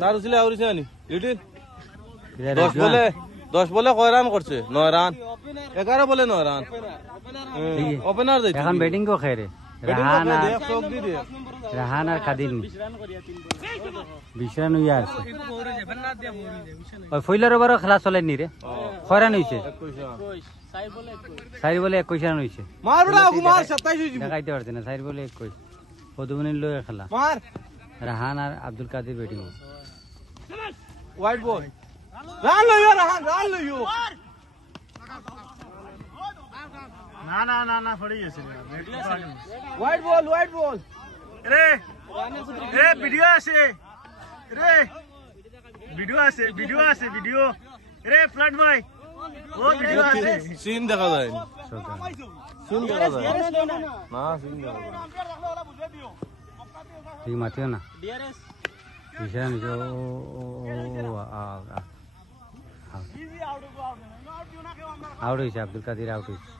তার উছিলে আউরিছে আনি লিটিল 10 বলে কয় রান করছে 9 রান 11 বলে 9 রান ওপেনার দিছে এখন ব্যাটিং কো খেরে ব্যাটিং রাহান করে আর দেখ সব দি দে রাহান আর কাদির 20 রান হইয়া আছে ওই ফইলার ওভারও খেলা চলে নি রে কয় রান হইছে 4 বলে 21 রান হইছে মার বড়া কুমার 27 হইছে দেখাইতে পারছে না 4 বলে 21 পদুমনির লয়ে খেলা মার রাহান আর Abdul Kader batting white ball run লইও রান লইও না পড়ে গেছে হোয়াইট বল রে রে ভিডিও আছে রে ভিডিও রে ফ্লাড ভাই ও ভিডিও আছে সিন দেখা যায় সিন দেখা যায় না সিন দেখা যায় ঠিক মাতিও না বিশান জো আউট হয়েছে আব্দুল কাদের আউট হয়েছে